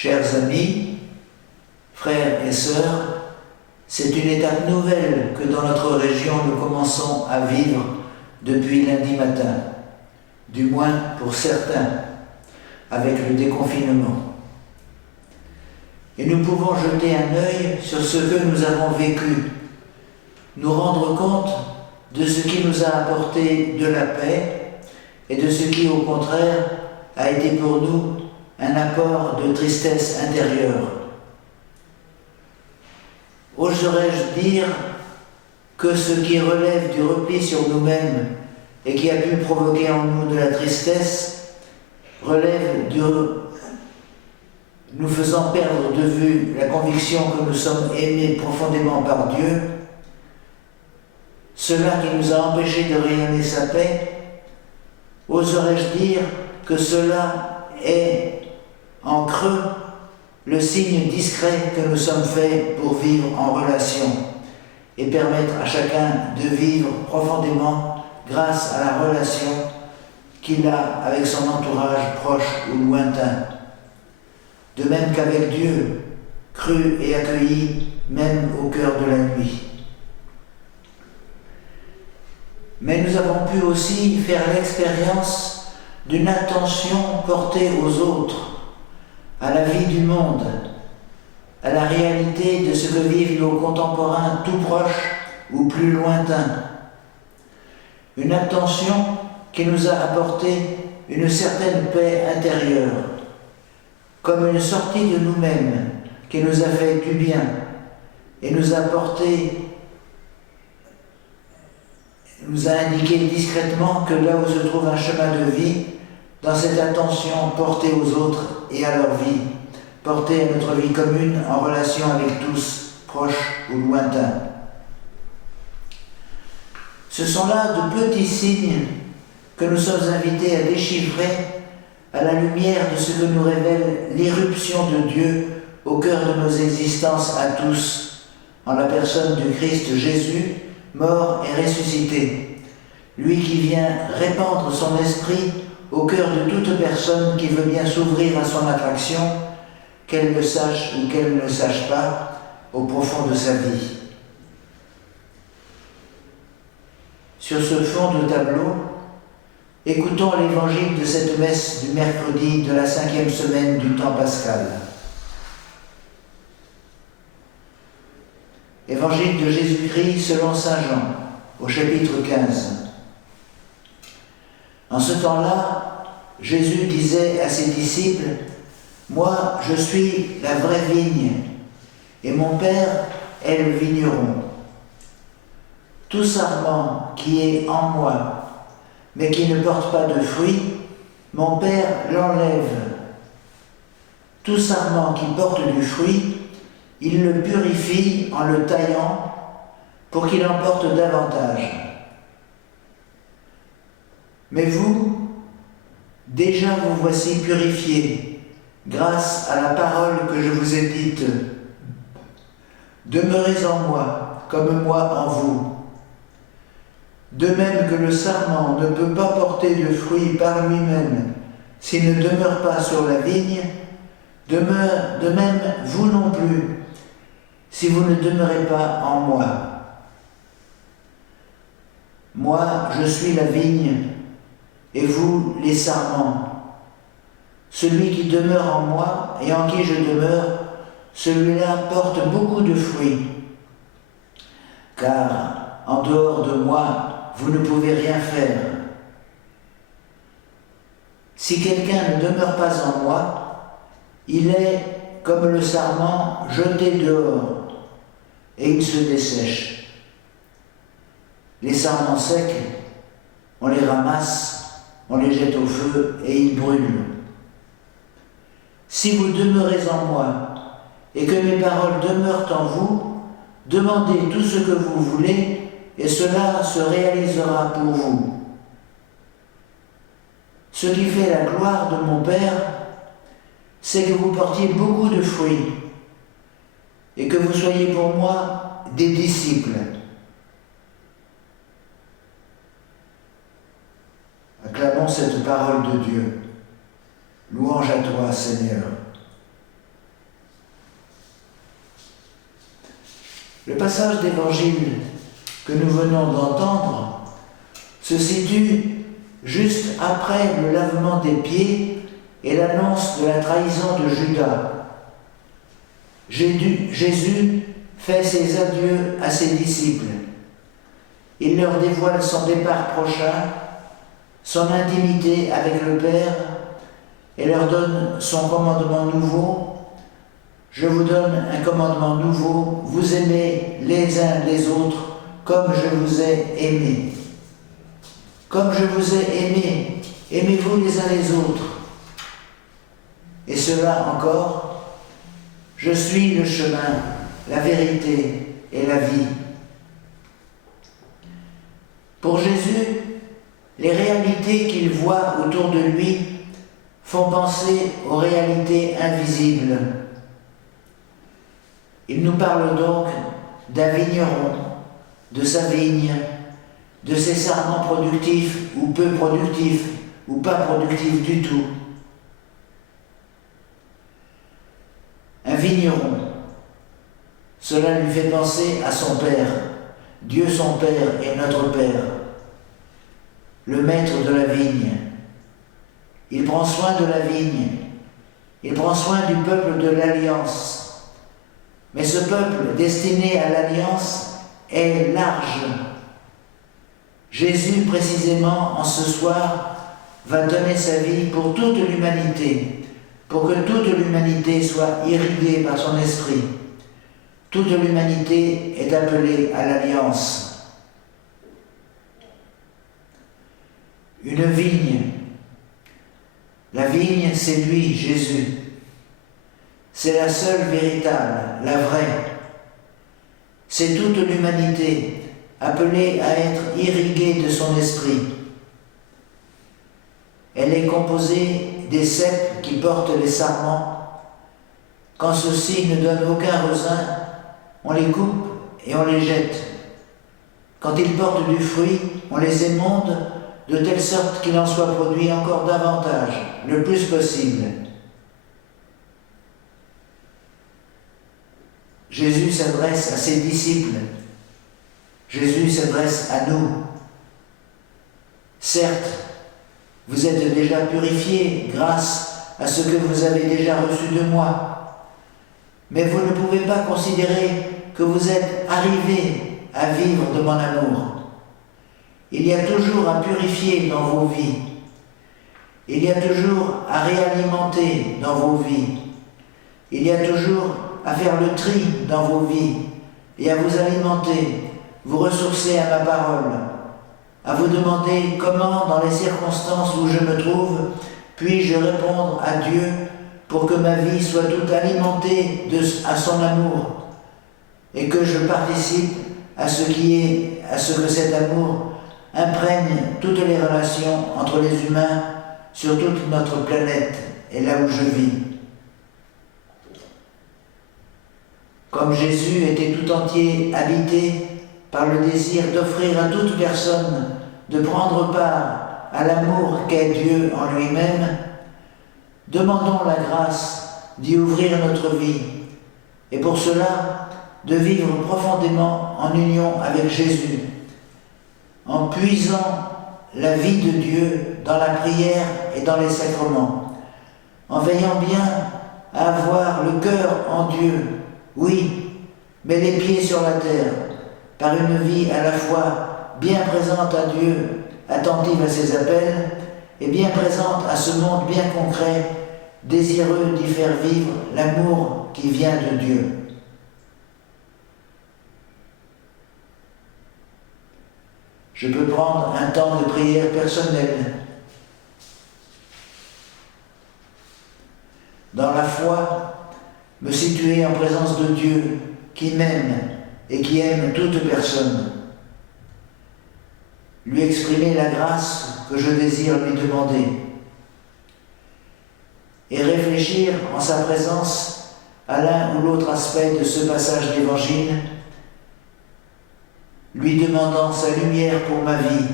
Chers amis, frères et sœurs, c'est une étape nouvelle que dans notre région nous commençons à vivre depuis lundi matin, du moins pour certains, avec le déconfinement. Et nous pouvons jeter un œil sur ce que nous avons vécu, nous rendre compte de ce qui nous a apporté de la paix et de ce qui, au contraire, a été pour nous un apport de tristesse intérieure. Oserais-je dire que ce qui relève du repli sur nous-mêmes et qui a pu provoquer en nous de la tristesse relève nous faisant perdre de vue la conviction que nous sommes aimés profondément par Dieu, cela qui nous a empêchés de rayonner sa paix, oserais-je dire que cela est en creux le signe discret que nous sommes faits pour vivre en relation et permettre à chacun de vivre profondément grâce à la relation qu'il a avec son entourage proche ou lointain. De même qu'avec Dieu, cru et accueilli même au cœur de la nuit. Mais nous avons pu aussi faire l'expérience d'une attention portée aux autres, à la vie du monde, à la réalité de ce que vivent nos contemporains tout proches ou plus lointains. Une attention qui nous a apporté une certaine paix intérieure, comme une sortie de nous-mêmes qui nous a fait du bien et nous a indiqué discrètement que là où se trouve un chemin de vie, dans cette attention portée aux autres et à leur vie, portée à notre vie commune en relation avec tous, proches ou lointains. Ce sont là de petits signes que nous sommes invités à déchiffrer à la lumière de ce que nous révèle l'irruption de Dieu au cœur de nos existences à tous, en la personne du Christ Jésus, mort et ressuscité, lui qui vient répandre son esprit au cœur de toute personne qui veut bien s'ouvrir à son attraction, qu'elle le sache ou qu'elle ne le sache pas, au profond de sa vie. Sur ce fond de tableau, écoutons l'évangile de cette messe du mercredi de la 5e semaine du temps pascal. Évangile de Jésus-Christ selon saint Jean, au chapitre 15. En ce temps-là, Jésus disait à ses disciples : « Moi, je suis la vraie vigne, et mon Père est le vigneron. Tout sarment qui est en moi, mais qui ne porte pas de fruits, mon Père l'enlève. Tout sarment qui porte du fruit, il le purifie en le taillant pour qu'il en porte davantage. Mais vous, déjà vous voici purifiés, grâce à la parole que je vous ai dite. Demeurez en moi, comme moi en vous. De même que le sarment ne peut pas porter de fruits par lui-même s'il ne demeure pas sur la vigne, de même vous non plus, si vous ne demeurez pas en moi. Moi, je suis la vigne, et vous, les sarments. Celui qui demeure en moi et en qui je demeure, celui-là porte beaucoup de fruits. Car en dehors de moi, vous ne pouvez rien faire. Si quelqu'un ne demeure pas en moi, il est comme le sarment jeté dehors, et il se dessèche. Les sarments secs, on les ramasse, on les jette au feu et ils brûlent. Si vous demeurez en moi et que mes paroles demeurent en vous, demandez tout ce que vous voulez et cela se réalisera pour vous. Ce qui fait la gloire de mon Père, c'est que vous portiez beaucoup de fruits et que vous soyez pour moi des disciples. Acclamons cette parole de Dieu. Louange à toi, Seigneur. Le passage d'évangile que nous venons d'entendre se situe juste après le lavement des pieds et l'annonce de la trahison de Judas. Jésus fait ses adieux à ses disciples. Il leur dévoile son départ prochain, son intimité avec le Père, et leur donne son commandement nouveau. Je vous donne un commandement nouveau, vous aimez les uns les autres comme je vous ai aimés. Comme je vous ai aimés, aimez-vous les uns les autres. Et cela encore, je suis le chemin, la vérité et la vie. Pour Jésus, les réalités qu'il voit autour de lui font penser aux réalités invisibles. Il nous parle donc d'un vigneron, de sa vigne, de ses sarments productifs ou peu productifs, ou pas productifs du tout. Un vigneron, cela lui fait penser à son Père, Dieu son Père et notre Père, le maître de la vigne. Il prend soin de la vigne, il prend soin du peuple de l'Alliance. Mais ce peuple destiné à l'Alliance est large. Jésus, précisément, en ce soir, va donner sa vie pour toute l'humanité, pour que toute l'humanité soit irriguée par son esprit. Toute l'humanité est appelée à l'Alliance. Une vigne. La vigne, c'est lui, Jésus. C'est la seule véritable, la vraie. C'est toute l'humanité appelée à être irriguée de son esprit. Elle est composée des ceps qui portent les sarments. Quand ceux-ci ne donnent aucun raisin, on les coupe et on les jette. Quand ils portent du fruit, on les émonde de telle sorte qu'il en soit produit encore davantage, le plus possible. Jésus s'adresse à ses disciples. Jésus s'adresse à nous. Certes, vous êtes déjà purifiés grâce à ce que vous avez déjà reçu de moi, mais vous ne pouvez pas considérer que vous êtes arrivés à vivre de mon amour. Il y a toujours à purifier dans vos vies. Il y a toujours à réalimenter dans vos vies. Il y a toujours à faire le tri dans vos vies et à vous alimenter, vous ressourcer à ma parole, à vous demander comment, dans les circonstances où je me trouve, puis-je répondre à Dieu pour que ma vie soit toute alimentée à son amour et que je participe à ce que cet amour imprègne toutes les relations entre les humains sur toute notre planète et là où je vis. Comme Jésus était tout entier habité par le désir d'offrir à toute personne de prendre part à l'amour qu'est Dieu en lui-même, demandons la grâce d'y ouvrir notre vie et pour cela de vivre profondément en union avec Jésus, en puisant la vie de Dieu dans la prière et dans les sacrements, en veillant bien à avoir le cœur en Dieu, oui, mais les pieds sur la terre, par une vie à la fois bien présente à Dieu, attentive à ses appels, et bien présente à ce monde bien concret, désireux d'y faire vivre l'amour qui vient de Dieu. Je peux prendre un temps de prière personnelle. Dans la foi, me situer en présence de Dieu qui m'aime et qui aime toute personne. Lui exprimer la grâce que je désire lui demander. Et réfléchir en sa présence à l'un ou l'autre aspect de ce passage d'évangile, lui demandant sa lumière pour ma vie,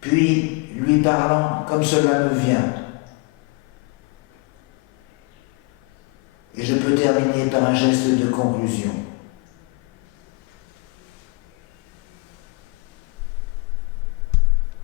puis lui parlant comme cela me vient. Et je peux terminer par un geste de conclusion.